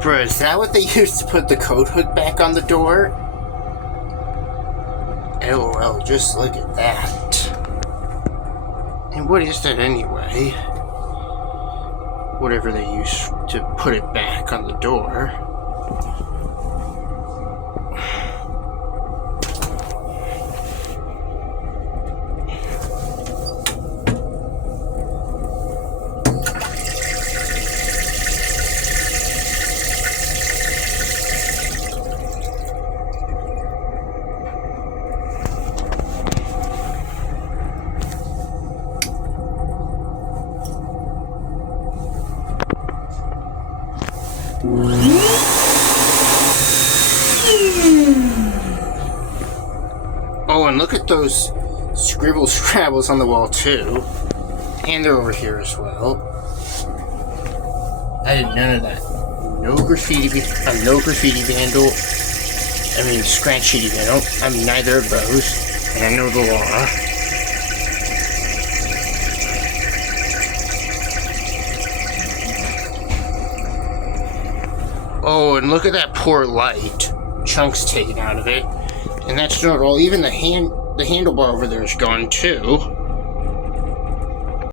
Bruh, is that what they used to put the coat hook back on the door? LOL, just look at that. And what is that anyway? Whatever they use to put it back on the door. Oh, and look at those scrabbles on the wall too. And they're over here as well. I did none of that. No graffiti vandal. Scratch sheety vandal. I'm neither of those. And I know the law. Oh, and look at that poor light. Chunks taken out of it. And that's not all. Even the handlebar over there is gone too.